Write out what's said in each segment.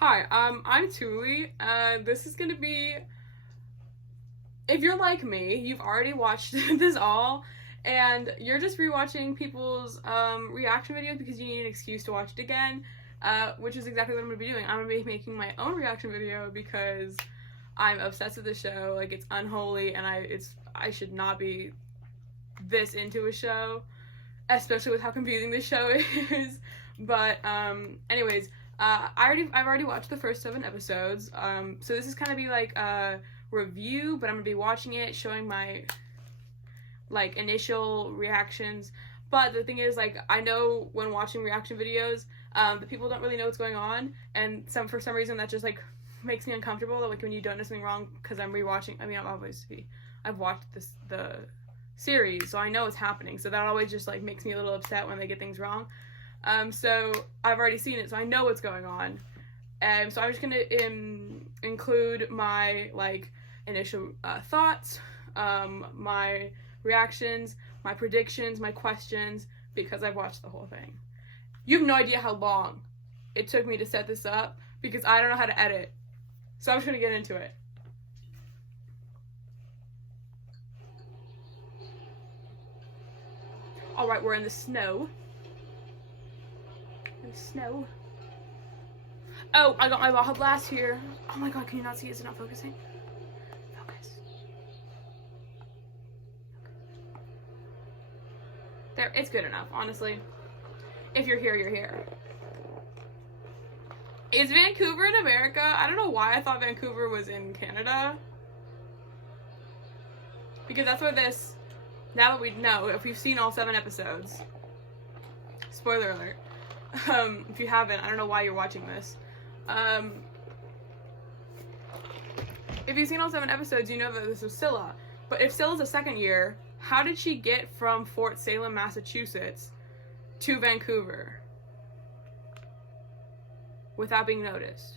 Hi, I'm Tuli. This is gonna be, if you're like me, you've already watched this all, and you're just rewatching people's reaction videos because you need an excuse to watch it again, which is exactly what I'm gonna be doing. I'm gonna be making my own reaction video because I'm obsessed with the show. Like, it's unholy, and I should not be this into a show, especially with how confusing this show is. But anyways, I've already watched the first 7 episodes. So this is kind of be like a review, but I'm gonna be watching it, showing my like initial reactions. But the thing is, like, I know when watching reaction videos, the people don't really know what's going on, and for some reason that just like makes me uncomfortable. Like when you don't know something wrong, because I'm rewatching. I mean, obviously, I've watched the series, so I know what's happening. So that always just like makes me a little upset when they get things wrong. So I've already seen it, so I know what's going on. So I'm just gonna include my like initial thoughts, my reactions, my predictions, my questions, because I've watched the whole thing. You have no idea how long it took me to set this up because I don't know how to edit. So I'm just gonna get into it. Alright, we're in the snow. Snow. Oh, I got my Baja Blast here. Oh my god, can you not see? Is it not focusing? Focus. There, it's good enough, honestly. If you're here, you're here. Is Vancouver in America? I don't know why I thought Vancouver was in Canada. Because that's where this, now that we know, if we've seen all 7 episodes. Spoiler alert. If you haven't, I don't know why you're watching this. If you've seen all 7 episodes, you know that this was Scylla. But if Scylla's a second year, how did she get from Fort Salem, Massachusetts to Vancouver without being noticed?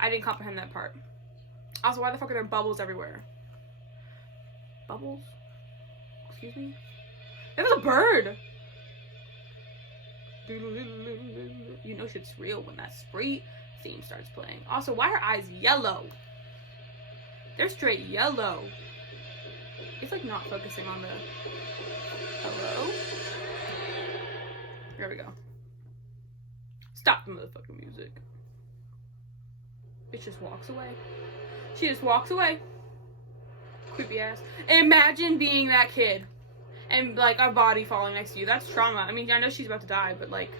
I didn't comprehend that part. Also, why the fuck are there bubbles everywhere? Bubbles? Excuse me? There's a bird! You know shit's real when that Spree theme starts playing. Also, why are her eyes yellow? They're straight yellow. It's like not focusing on the... Hello? There we go. Stop the motherfucking music. It just walks away. She just walks away. Creepy ass. Imagine being that kid. And, like, a body falling next to you. That's trauma. I mean, I know she's about to die, but, like,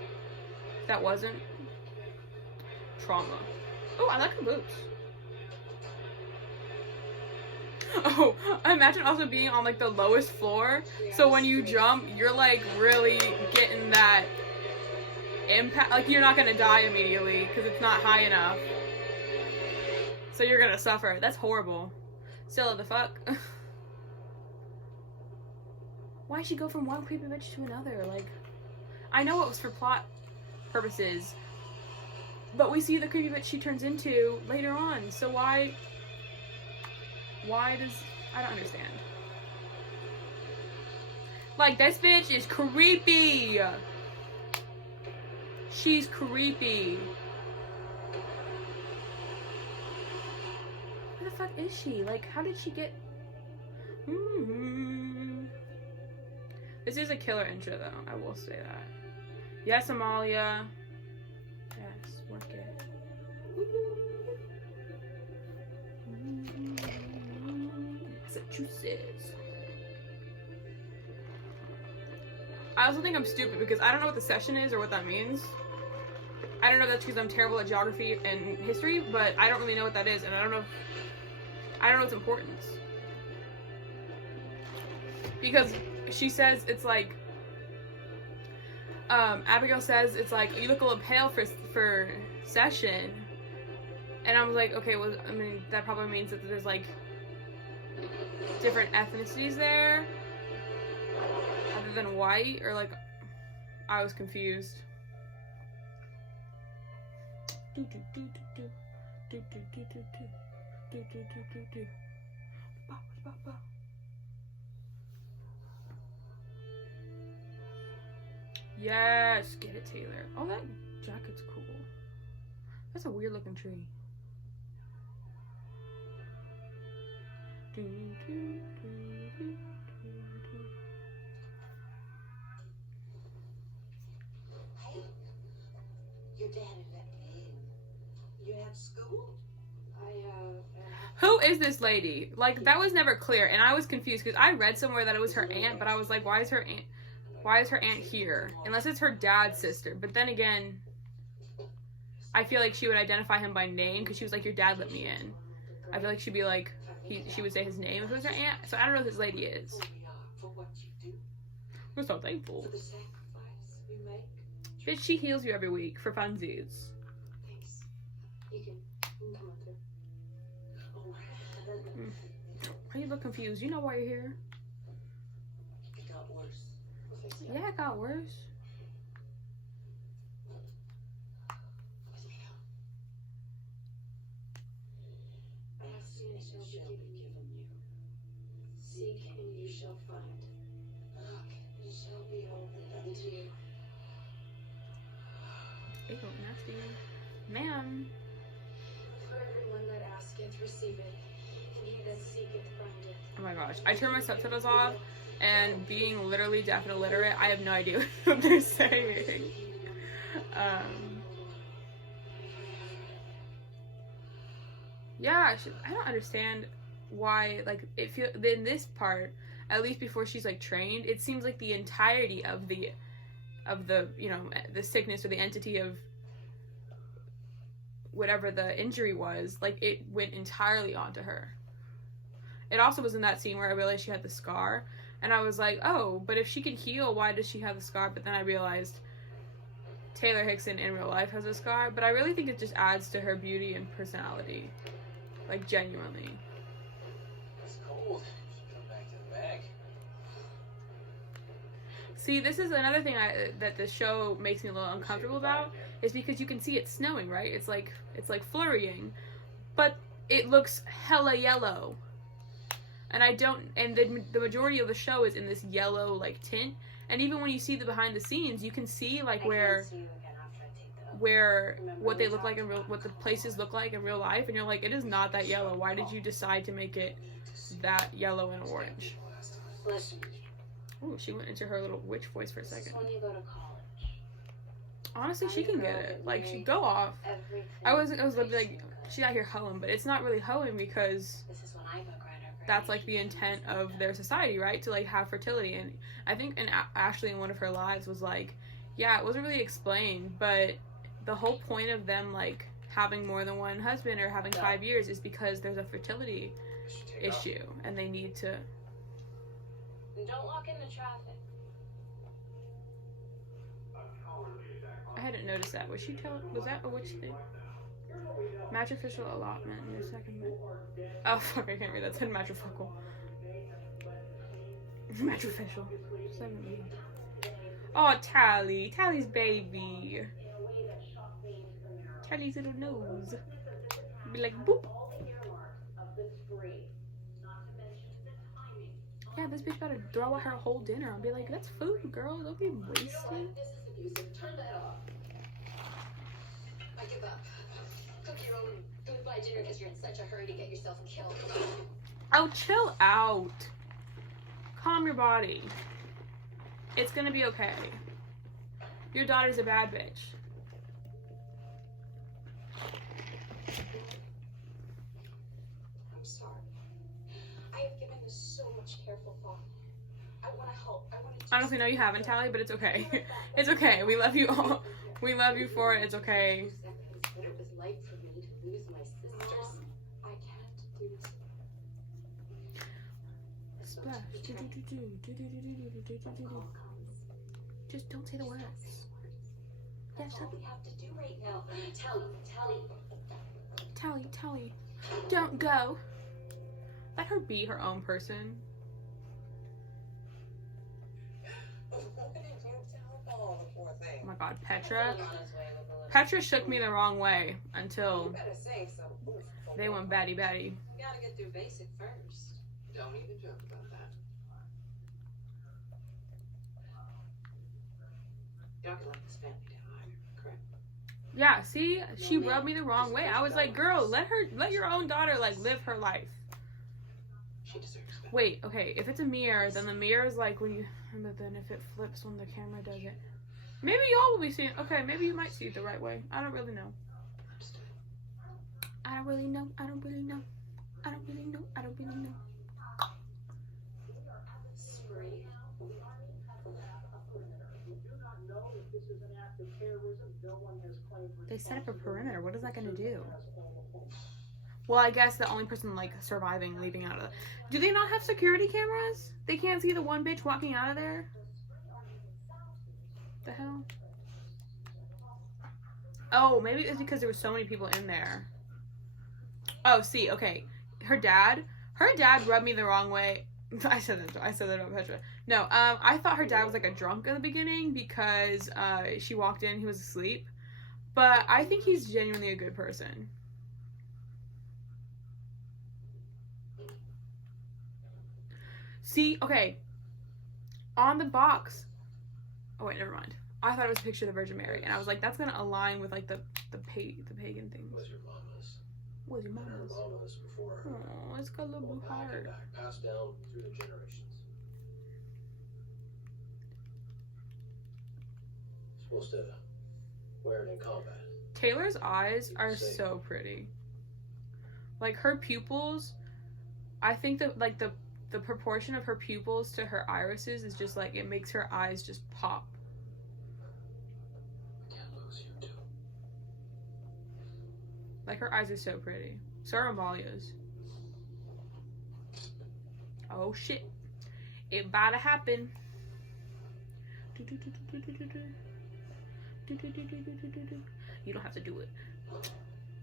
that wasn't trauma. Oh, I like her boots. Oh, imagine also being on, like, the lowest floor. So when you jump, you're, like, really getting that impact. Like, you're not gonna die immediately, because it's not high enough. So you're gonna suffer. That's horrible. Still, the fuck? Why'd she go from one creepy bitch to another? Like, I know it was for plot purposes, but we see the creepy bitch she turns into later on, so why does, I don't understand. Like, this bitch is creepy! She's creepy. Where the fuck is she? Like, how did she get... This is a killer intro, though. I will say that. Yes, Amalia. Yes, work it. Massachusetts. I also think I'm stupid because I don't know what the session is or what that means. I don't know if that's because I'm terrible at geography and history, but I don't really know what that is, and I don't know its importance. Because she says it's like, Abigail says it's like, you look a little pale for session. And I was like, okay, well, I mean, that probably means that there's like different ethnicities there other than white, or like, I was confused. Yes, get it, Taylor. Oh, that jacket's cool. That's a weird looking tree. Hey, your daddy let me in. You have school? Who is this lady? Like, that was never clear, and I was confused because I read somewhere that it was her aunt, but I was like, why is her aunt here? Unless it's her dad's sister. But then again, I feel like she would identify him by name because she was like, your dad let me in. I feel like she'd be like, she would say his name if it was her aunt. So I don't know who this lady is. We're so thankful. For the sacrifice you make. Bitch, she heals you every week for funsies. Thanks. You can come on through. Why you look confused? You know why you're here. It got worse. Yeah, it got worse. Ask and it shall be given you. Seek and you shall find. Knock and it shall be opened unto you. Ew, nasty. Ma'am. For everyone that asketh, receive it. And he that seeketh, findeth. Oh my gosh. I turned my subtitles off, and being literally deaf and illiterate, I have no idea what they're saying. Yeah, I don't understand why, like, it feel in this part, at least before she's like trained, it seems like the entirety of the you know, the sickness or the entity of whatever the injury was, like, it went entirely onto her. It also was in that scene where I realized she had the scar, and I was like, oh, but if she can heal, why does she have the scar? But then I realized Taylor Hickson in real life has a scar, but I really think it just adds to her beauty and personality. Like, genuinely. It's cold. Come back to the bag. See, this is another thing that the show makes me a little uncomfortable about, is because you can see it snowing, right? It's like flurrying, but it looks hella yellow. And the majority of the show is in this yellow, like, tint. And even when you see the behind the scenes, you can see, like, what they look like in real, what the places look like in real life, and you're like, it is not that yellow. Why did you decide to make it that yellow and orange? Listen. Oh, she went into her little witch voice for a second. When you go to college. Honestly, she can get it. Like, she go off. I was like, she's out here hoeing, but it's not really hoeing because that's like the intent of their society, right? To like have fertility. And I think Ashley in one of her lives was like, yeah, it wasn't really explained, but the whole point of them like having more than one husband or having 5 years is because there's a fertility issue and they need to. Don't walk into traffic. I hadn't noticed that. Was that a witch thing? Match official allotment. Your second match. Oh fuck! I can't read that. It said matrifocal. Match official. 7. Oh, Tally's baby. Tally's little nose. Be like boop. Yeah, this bitch better throw out her whole dinner and be like, that's food, girl. Don't be wasting. This is abusive. Turn that off. I give up. Cook your own goodbye dinner because you're in such a hurry to get yourself killed. Oh, chill out. Calm your body. It's gonna be okay. Your daughter's a bad bitch. I'm sorry. I have given this so much careful thought. I want to help. I want to. Honestly, no, you haven't, Tally, but it's okay. It's okay. We love you all. We love you for it. It's okay. What it was like for me to lose my sisters. I can't do this. Splash. Just don't say the words. That's all we have to do right now. Tally. Don't go. Let her be her own person. Oh my god, Petra. Petra shook me the wrong way until they went batty. You gotta get through basic first. Don't even joke about that. You're not gonna let this family down either, correct? Yeah, see, she rubbed me the wrong way. I was like, girl, let your own daughter like live her life. She deserves better. Wait, okay, if it's a mirror, then the mirror is like when you, but then if it flips when the camera does it, maybe y'all will be seeing. Okay, maybe you might see it the right way. I don't really know. Understood. I don't really know. I don't really know. I don't really know. I don't really know. Spree. They set up a perimeter. What is that gonna do? Well, I guess the only person like surviving, leaving out of the. Do they not have security cameras? They can't see the one bitch walking out of there. The hell? Oh, maybe it's because there were so many people in there. Oh, see, okay. Her dad rubbed me the wrong way. I said that about Petra. No, I thought her dad was like a drunk in the beginning because she walked in, he was asleep. But I think he's genuinely a good person. See, okay. On the box. Oh wait, never mind. I thought it was a picture of the Virgin Mary, and I was like, that's gonna align with like the pagan things. Was your mama's. Was your And her mama's? mama's before her. Oh, it's got a little blue Back and heart. back, passed down through the generations. Supposed to wear it in combat. Taylor's eyes are so pretty. Like her pupils, I think that like the proportion of her pupils to her irises is just like it makes her eyes just pop. I can't lose you too. Like her eyes are so pretty. So are Amalia's. Oh shit. It about to happen. You don't have to do it.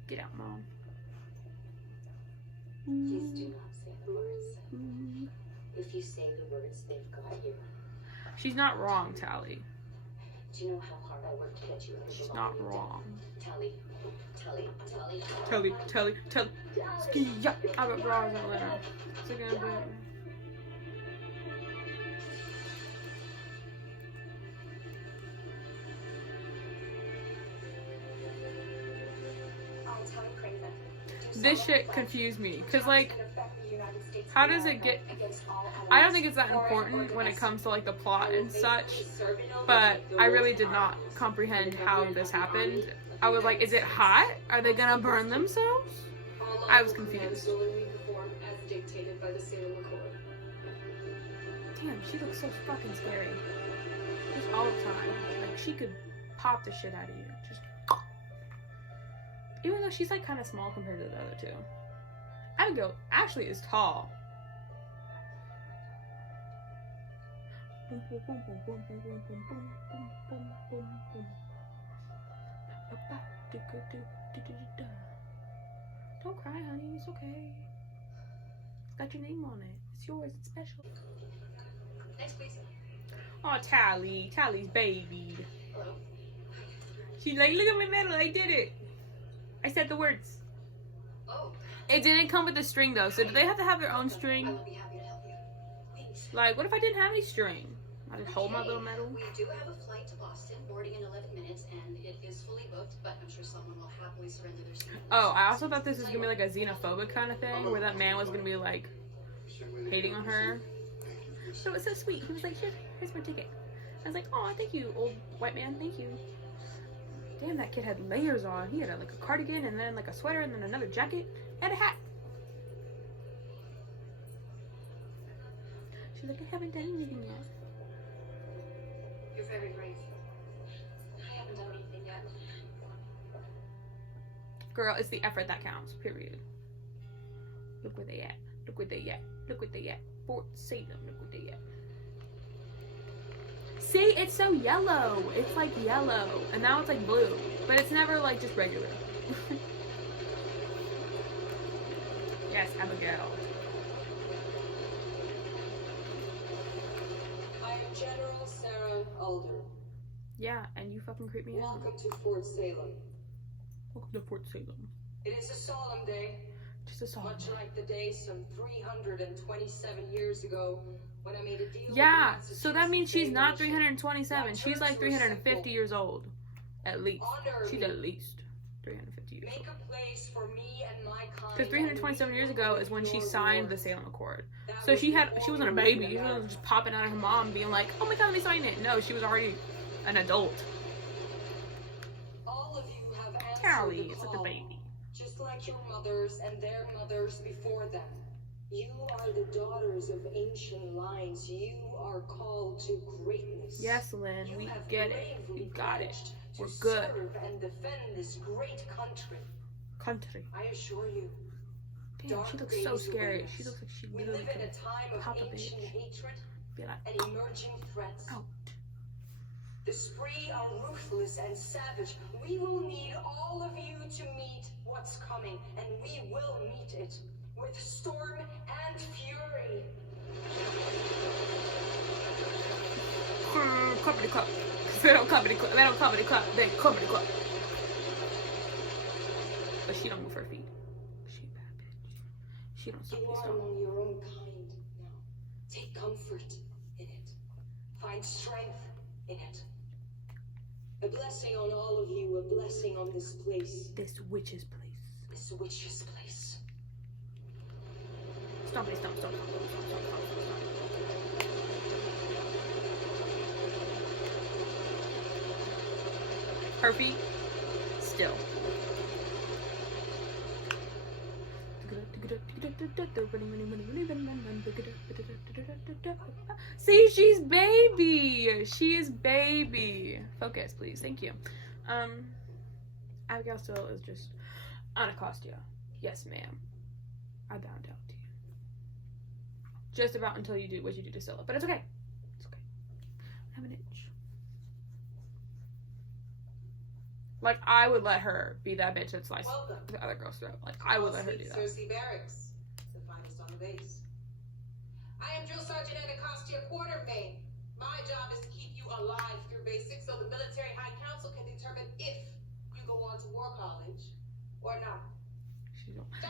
Get out, Mom. Please do not say the words. If you say the words, they've got you. She's not wrong, Tally. Do you know how hard I worked to get you here? She's not wrong. Tally. Ski, yeah. I got bras and litter. It's gonna be. This shit confused me, cause like, how does it get? I don't think it's that important when it comes to like the plot and such, but I really did not comprehend how this happened. I was like, is it hot? Are they gonna burn themselves? I was confused. Damn, she looks so fucking scary. Just all the time. Like she could pop the shit out of you. Just. Even though she's like kind of small compared to the other two. Abigail actually is tall. Don't cry, honey. It's okay. It's got your name on it. It's yours. It's special. Next, please. Oh, Tally. Tally's baby. Hello. She's like, look at my medal. I did it. I said the words. Oh. It didn't come with a string though, so do they have to have their own string? I will be happy to help you. Please. Like, what if I didn't have any string? I just hold my little medal. We do have a flight to Boston, boarding in 11 minutes, and it is fully booked, but I'm sure someone will happily surrender their seat. Oh, I also thought this was gonna be like a xenophobic kind of thing, where that man was gonna be like hating on her. So it's so sweet. He was like, here's my ticket. I was like, oh, thank you, old white man, thank you. Damn, that kid had layers on. He had like a cardigan and then like a sweater and then another jacket and a hat. She's like, I haven't done anything yet. You're very brave. I haven't done anything yet. Girl, it's the effort that counts, period. Look where they at. Look where they at. Look where they at. Fort Salem, look where they at. See, it's so yellow. It's like yellow. And now it's like blue. But it's never like just regular. Yes, Abigail. I am General Sarah Alder. Yeah, and you fucking creep me out. Welcome to Fort Salem. Welcome to Fort Salem. It is a solemn day, Just a song. much like the day some 327 years ago when I made a deal Yeah, with the so that means she's not Massachusetts 327. She's like 350 years old. At least. Honor She's me. at least 350 years Make old. a place for me and my kind. Because 327 years ago is when she signed the Salem Accord. So That she was wasn't a before baby. we She were wasn't America. just popping out of her mom being like, oh my god, let me sign it. No, she was already an adult. All of you have answered Callie the is such a call, baby. just like your mothers and their mothers before them. You are the daughters of ancient lines. You are called to greatness. Yes, Lynn, You we have get it. bravely You got it. pledged to We're good. serve and defend this great country. Country. I assure you, Damn, she looks so scary. She looks like she we literally live in a could time of pop a ancient bitch. hatred Be like, and emerging threats. out. The spree are ruthless and savage. We will need all of you to meet what's coming, and we will meet it with storm and fury. Company club. They don't company club. They don't company club. They company club. But she don't move her feet. She a bad bitch. She don't suck You this are dog. among your own kind now. Take comfort in it. Find strength in it. A blessing on all of you, a blessing on this place. This witch's place. This witch's place. Stomp it, stomp, stomp, stomp, stomp, stomp, stomp, stomp, stomp. Her feet, still. See, she's baby. She is baby. Focus, please. Thank you. Abigail still is just Anacostia. Yes, ma'am. I bound out to you. Just about until you do what you do to Scylla. But it's okay. It's okay. I have an itch. Like, I would let her be that bitch that sliced Welcome. the other girl's throat. Like, I would let her do that. Cersei Barracks, the finest on the base. I am Drill Sergeant Anacostia Quartermain. My job is to keep you alive through basics so the military high council can determine if you go on to war college or not.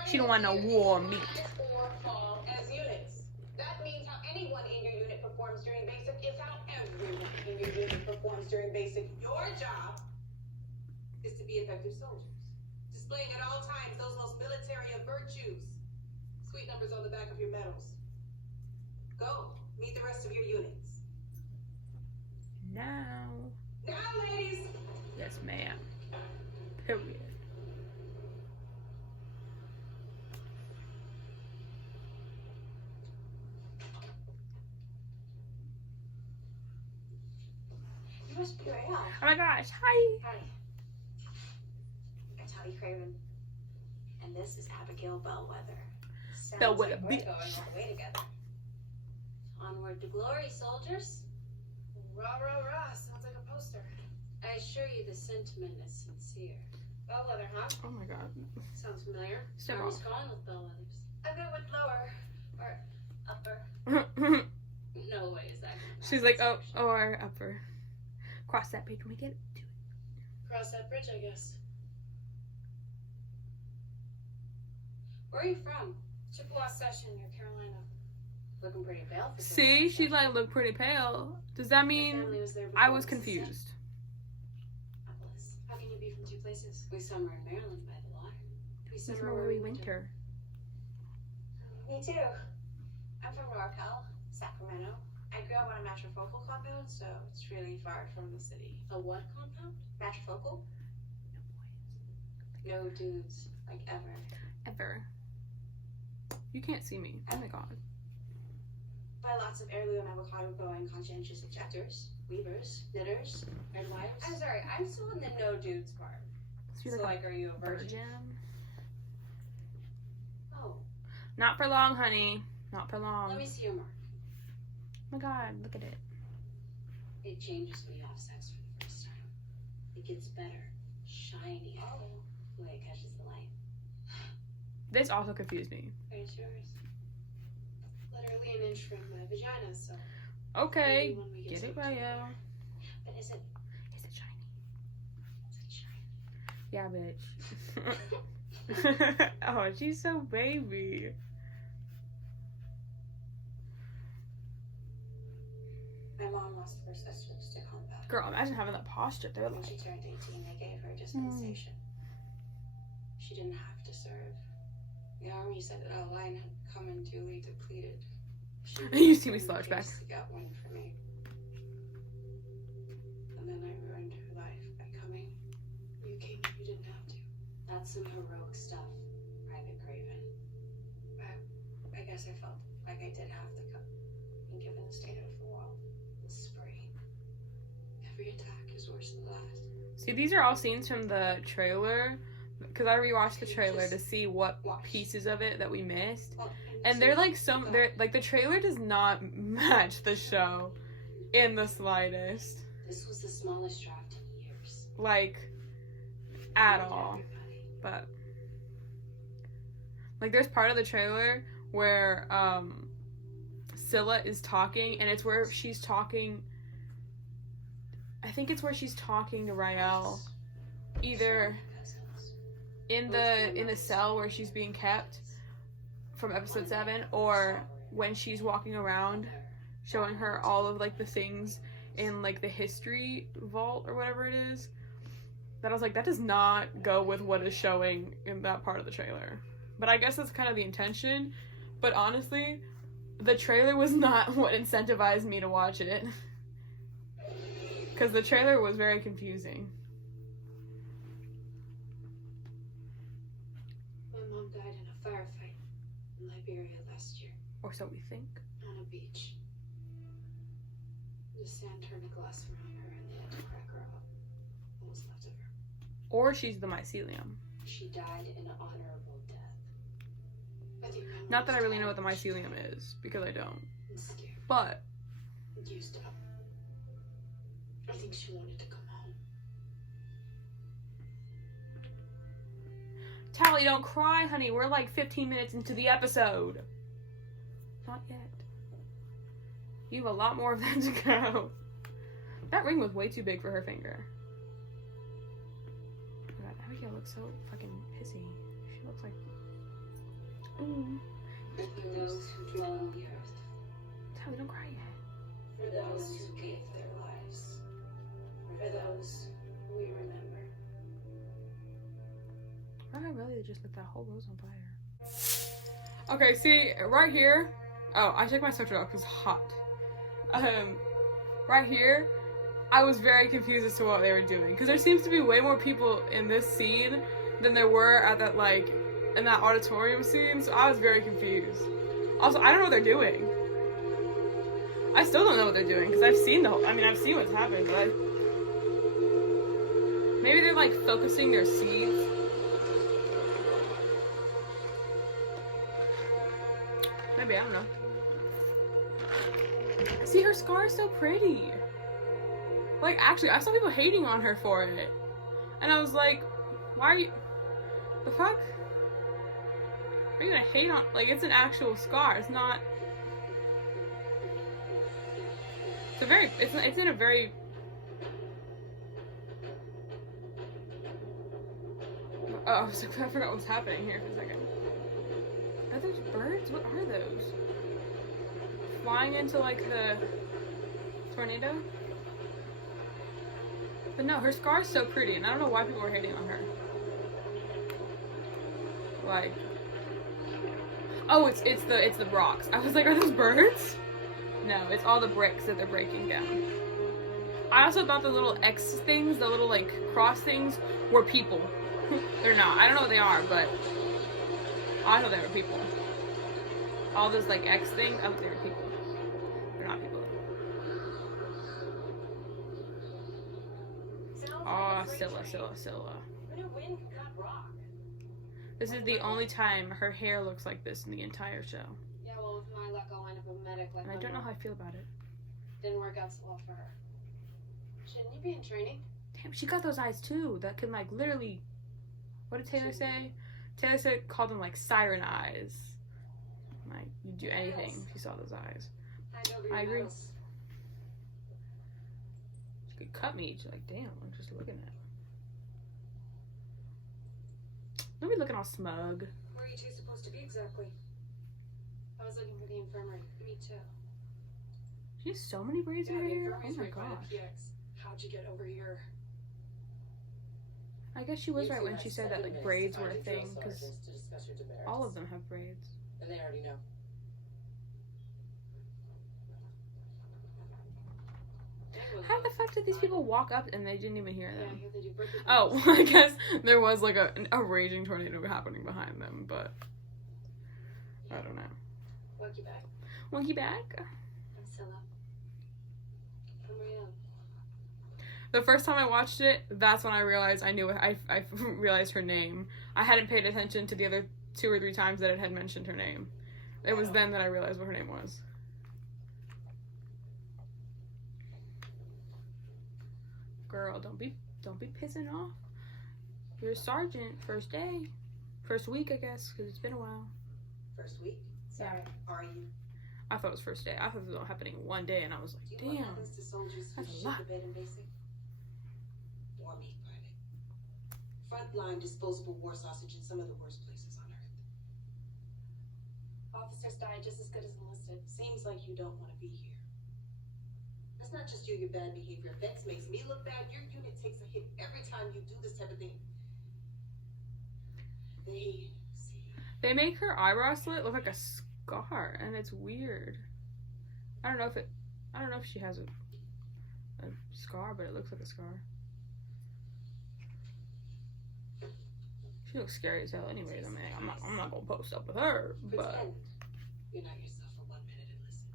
She don't want no war meat. Or fall as units. That means how anyone in your unit performs during basic is how everyone in your unit performs during basic. Your job is to be effective soldiers, displaying at all times those most military of virtues. Sweet numbers on the back of your medals. Go, meet the rest of your units. Now. Now, ladies! Yes, ma'am. Period. You must be Rael. Oh my gosh. Hi. Hi. I'm Tally Craven. And this is Abigail Bellwether. Sounds Bellwether, like we're bitch. going all the way together. Onward to glory, soldiers. Rah, rah, rah. Sounds like a poster. I assure you the sentiment is sincere. Bellwether, huh? Oh my god. Sounds familiar. Step How was off. going with Bellwethers? I've been with lower. Or upper. No way is that. She's like, oh, or upper. Cross that bridge when we get to it. Cross that bridge, I guess. Where are you from? Chippewa Session, near Carolina. Looking pretty pale for See, she like look pretty pale. Does that mean family was there I before was it set. confused? Apples. How can you be from two places? We summer in Maryland by the water. We This summer is where we winter. Me too. I'm from NorCal, Sacramento. I grew up on a matrifocal compound, so it's really far from the city. A what compound? Matrifocal? No dudes, like ever. Ever. You can't see me. Oh my god. Buy lots of heirloom avocado growing conscientious objectors, weavers, knitters, midwives. I'm sorry, I'm still in the no dudes part. So So you're like like, are you a a virgin? virgin? Oh, Not for long, honey. Not for long. let me see your mark. Oh my god, look at it. It changes when you have sex for the first time. It gets better, shinier. Oh, when it catches the light. This also confused me. Where's yours? Literally an inch from my vagina, so. Okay, Maybe when we get to it know right, each other. yo. But is it Yeah, shiny? bitch. Oh, she's so baby. My mom asked for assistance to combat. Girl, imagine having that posture. They're When like, she turned 18, they gave her a dispensation. She didn't have to serve. The army said that our line had come in duly depleted. You see me slouch back. To get one for me. And then I ruined her life by coming. You came, you didn't have to. That's some heroic stuff, Private Graven. I guess I felt like I did have to come. And given the state of the world, the spree. Every attack is worse than the last. see, these are all scenes from the trailer. Because I rewatched the trailer to see what pieces of it that we missed. And they're like they're like the trailer does not match the show in the slightest. This was the smallest draft in years. Like at all. But like there's part of the trailer where Scylla is talking, and it's where she's talking, I think it's where she's talking to Rael, either in the cell where she's being kept from episode 7, or when she's walking around showing her all of like the things in like the history vault or whatever it is. That I was like, that does not go with what is showing in that part of the trailer. But I guess that's kind of the intention. But honestly, the trailer was not what incentivized me to watch it. Because the trailer was very confusing. My mom died in a firefight in Liberia last year. Or so we think. On a beach. The sand turned to glass around her and they had to crack her up. What was left of her. Or she's the mycelium. She died an honorable death. Not that I really know what the mycelium is, because I don't. And scared. But And used up. I think she wanted to come home. Tally, don't cry, honey. We're like 15 minutes into the episode. Not yet. You have a lot more of that to go. That ring was way too big for her finger. God, Abigail looks so fucking pissy. She looks like... Ooh. For those who dwell on the earth. Tally, don't cry yet. For those who gave their lives. For those we remember. Why did I really just lit that whole rose on fire? Okay, see, right here... Oh, I took my sweater off because it's hot. Right here, I was very confused as to what they were doing. Because there seems to be way more people in this scene than there were at that, like, in that auditorium scene. So I was very confused. Also, I don't know what they're doing. I still don't know what they're doing. Because I've seen I've seen what's happened, but maybe they're, like, focusing their seeds. Maybe, I don't know. See, her scar is so pretty. Like, actually, I saw people hating on her for it. And I was like, why are you... The fuck? Are you gonna hate on... Like, it's an actual scar. It's not... It's a very... It's in a very... Oh, I forgot what was happening here for a second. Are those birds? What are those? Flying into, like, the tornado? But no, her scar is so pretty, and I don't know why people are hating on her. Like... Oh, it's the rocks. I was like, are those birds? No, it's all the bricks that they're breaking down. I also thought the little X things, the little, like, cross things, were people. They're not. I don't know what they are, but... I thought they were people. All those, like, X things, I thought they were people. They're not people. Oh, Scylla. This is the only time her hair looks like this in the entire show. Yeah, well, with my luck, I'll end up a medic like And I don't know how I feel about it. Didn't work out so well for her. Shouldn't you be in training? Damn, she got those eyes too. That can, like, literally... What did Taylor say? Taylor said, called them, like, siren eyes. Like, you'd do anything if you saw those eyes. I agree. She could cut me. She's like, damn, I'm just looking at it. Don't be looking all smug. Where are you two supposed to be exactly? I was looking for the infirmary. Me too. She has so many braids in her hair. Oh my gosh. How'd you get over here? I guess she was right when she said that like braids were a thing, because all of them have braids. And they already know. How the fuck did these people walk up and they didn't even hear Yeah, them? here they do birthday Oh, parties. I guess there was like a raging tornado happening behind them, but I don't know. Welcome back. Monkey back? I'm Salem. I'm Rhea. The first time I watched it, that's when I realized I knew it. I realized her name. I hadn't paid attention to the other 2 or 3 times that it had mentioned her name. It was then that I realized what her name was. Girl, don't be pissing off. You're a sergeant, first day. First week, I guess, because it's been a while. First week? Sorry, are you? I thought it was first day. I thought it was all happening one day, and I was like, Do you know what damn. happens to soldiers who That's a shit lot. the bed in basic? War meat, Private. Frontline disposable war sausage in some of the worst places on earth. Officers die just as good as enlisted. Seems like you don't want to be here. It's not just your bad behavior. Vex makes me look bad. Your unit takes a hit every time you do this type of thing. They see. They make her eyebrow slit look like a scar, and it's weird. I don't know if she has a scar, but it looks like a scar. She looks scary as hell anyway. I mean, I'm not gonna post up with her, but Pretend you're not yourself for 1 minute and listen.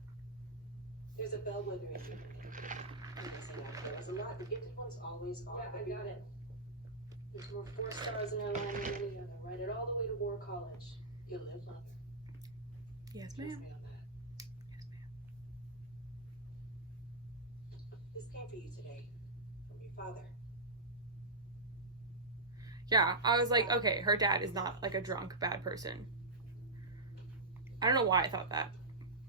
There's a bellwether in here. There's a lot. The gifted ones always are. Yeah, I got it. There's more 4 stars in our line than any other. Write it all the way to War College. You'll live longer. yes, Trust ma'am. me on that. Yes, ma'am. This came for you today. From your father. Yeah, I was like, okay, her dad is not like a drunk bad person. I don't know why I thought that.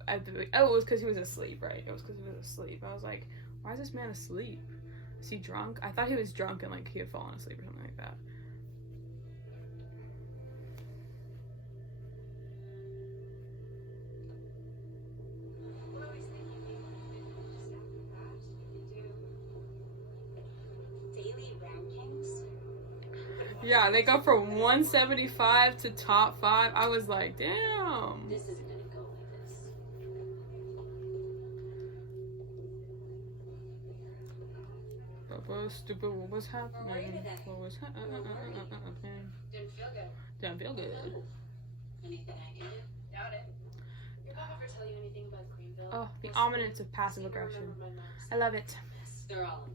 It was because he was asleep, right? It was because he was asleep. I was like, why is this man asleep? Is he drunk? I thought he was drunk and like he had fallen asleep or something like that. What always think you do daily rankings? Yeah, they go from 175 to top 5. I was like, damn. This isn't gonna go like this. Papa stupid, what was happening? What was happening? Didn't feel good. Didn't feel good. Anything I can do? Doubt it. Your mom ever tell you anything about Greenville? Oh, the ominence of passive aggression. I love it. They're all a